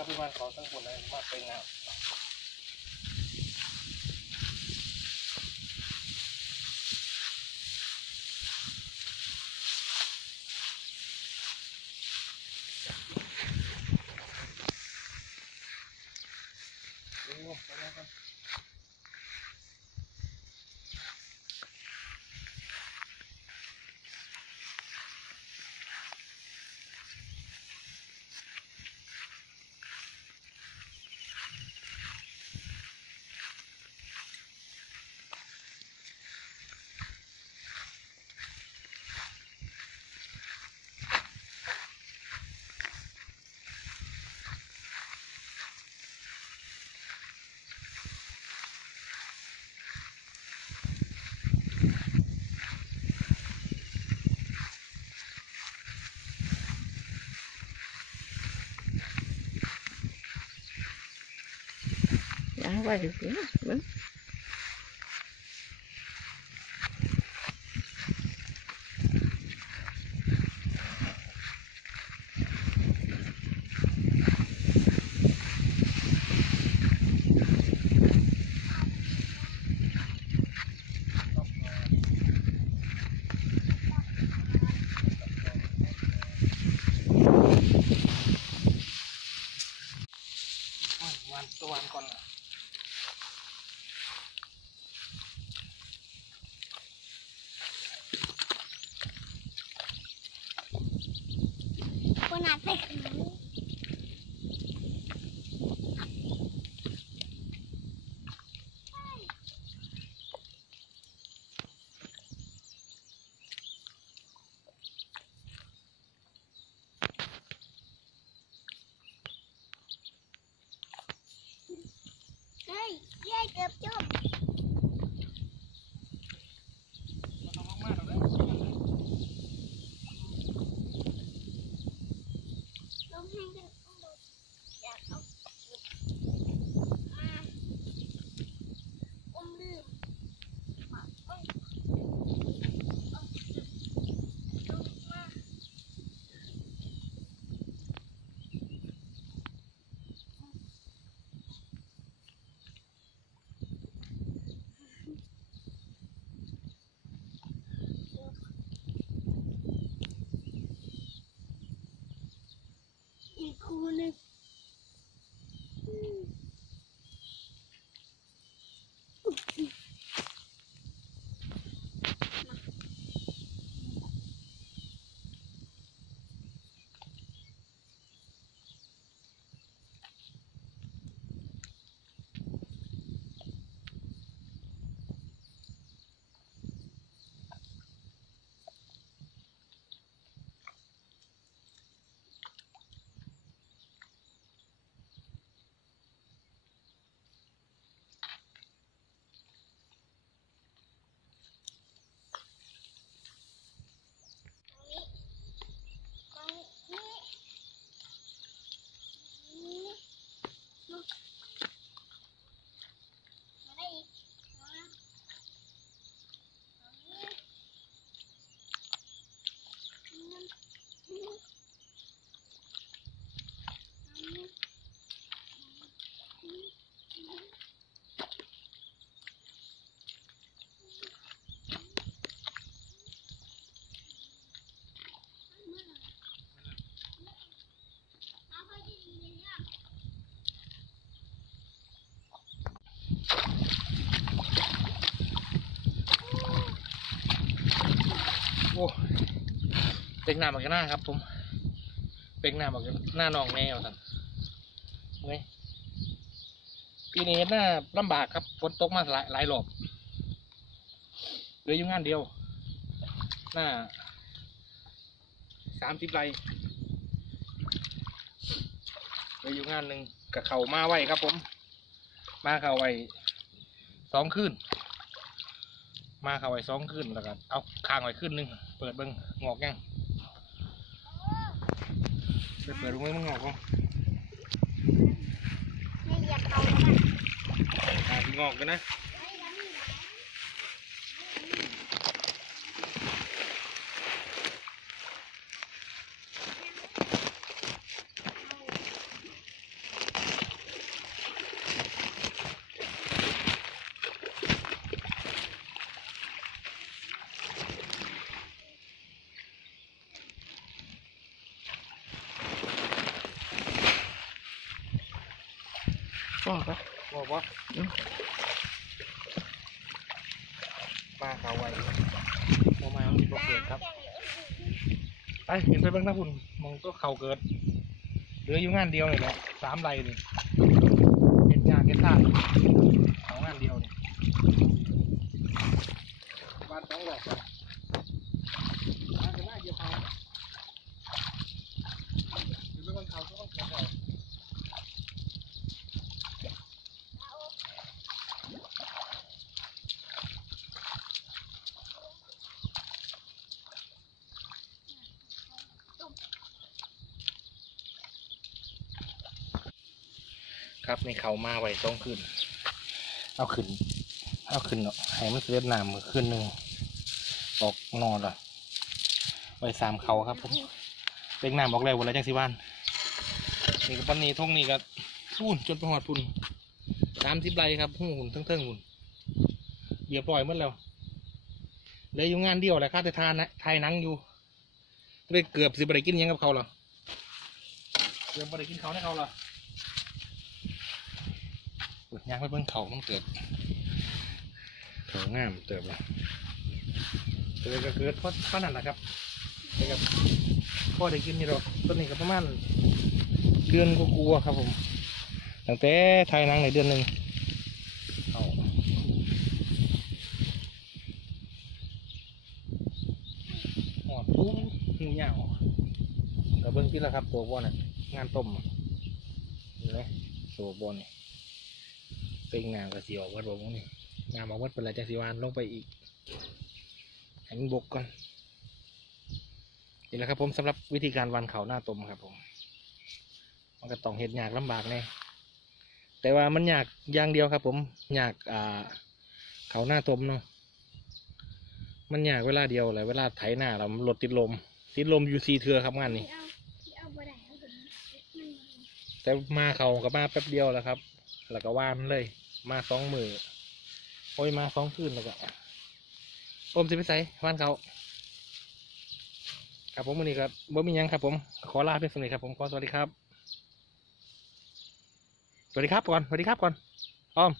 ถ้าพี่มันเขาทั้งคนเลยมากเป็นงานโอ้ไปแล้วกัน ล้างไว้ดูสิมึง โอ้ยวันตัววันก่อนนะ คนอาจไปขาย เฮ้ย เย้เกือบจม มันต้องมากๆแล้ว ลงให้กันต้องโดดอยากเอาเก็บมาอมลืมมาเอ้ยเอาเก็บลงมา อีกคู่หนึงอืมตรงนี้ตรงนี้นี่มาได้อีกมาตรงนี้นี่นี่ตรงนี้นี่นี่ เอาไปดีๆเนี่ย โอ้เป็นหน้าบักหน้าครับ ผมเป็นหน้าบักหน้าน้องแมวท่นเว้ยปีนี้หน้าลำบากครับฝนตกมาหลายหลายรอบเหลืออยู่งานเดียว หน้าสามสิบไรเหลืออยู่งานหนึ่งกับเข่ามาไว้ครับ ผม มาเข่าไว้สองคืน มาเขาไว้สองคืนแล้วกันเอาค้างไว้คืนหนึ่งเปิดเบิ้งงอกยังเปิดเปิดดูไหมมันงอกมั้งไม่เหยียบเอานะอ่าที่งอกกันนะ บอกว่าบอกว่าอืมมาเขาไว้มอมามันบ่เกิดครับ ไปเห็นไปเบ้างนะคุณมองก็เขาเกิด เหลืออยู่งานเดียวเลยแหละสามไรนี่เห็นงานเห็นท่าเอางานเดียวนี่บ้านสองหลอกเลยมาจะหน้าเดียวเขาหรือเป็นคนเขาก็ต้องเกิดเอา ครับในเขามาไว้ต้องขึ้น เอาขึ้น เอาขึ้นเนาะให้มันเสียน้ำมือขึ้นหนึ่งออกนอนละไว้สามเขาครับผมเล็กน้ำบอกแล้ววันละจังสิบ้านนี่ก็ปันนี้ทงนี่ก็พุ่นจนไปหอดพุ่นสามสิบไรครับหุ่นหุ่นเทิงๆหุ่นเรียบร้อยหมดแล้วเหลยอยู่งานเดียวแหละค่าแต่ทานนะไทยนังอยู่เลยเกือบสิบไปกินยังกับเขาเหรอเกือบไปกินเขาให้เขาเหรอ ยางไปเบิ่งเขาต้องเติบเขางามเติบเลยเติบก็เกิดเพราะเพราะนั่นแหละครับแต่กับพ่อได้กินนี่หรอกต้นนี้ก็ประมาณเดือนกลัวาๆครับผมตั้งแต่ไทยนางในเดือนหนึ่งเอาหอดปุ้งหิวเหงาแต่เบิ่งที่ละครับตัวบอลน่ะงานต้มอะเห็นไหมตัวบอลนี่ เป็นงานกระสีออกวัดบอกว่านี่งานมาวัดเป็นไรจากสีวานลงไปอีกให้มันบกก่อนนี่แหละครับผมสำหรับวิธีการวันเขาหน้าตมครับผมมันก็ต้องเห็ดยากลำบากแน่แต่ว่ามันยากอย่างเดียวครับ ผมยากอ่าเขาหน้าตมเนาะมันยากเวลาเดียวแหละเวลาไถหน้าเรามันรถติดลม ติดลมอยู่ซีเทือครับงานนี้ที่เอาที่เอาบ่ได้เอาตัวนี้มันแต่มาเขาก็มาแป๊บเดียวแล้วครับ แล้วก็ว่านเลย มาสองมือโอ้ยมาสองคืนแล้วก็อมสิไปใส่ว่านเขาครับผมวันนี้ครับบ่มียังครับ ผมขอลาเพียงสนิทครับผมขอสวัสดีครับ สวัสดีครับก่อนสวัสดีครับก่อนอ้อม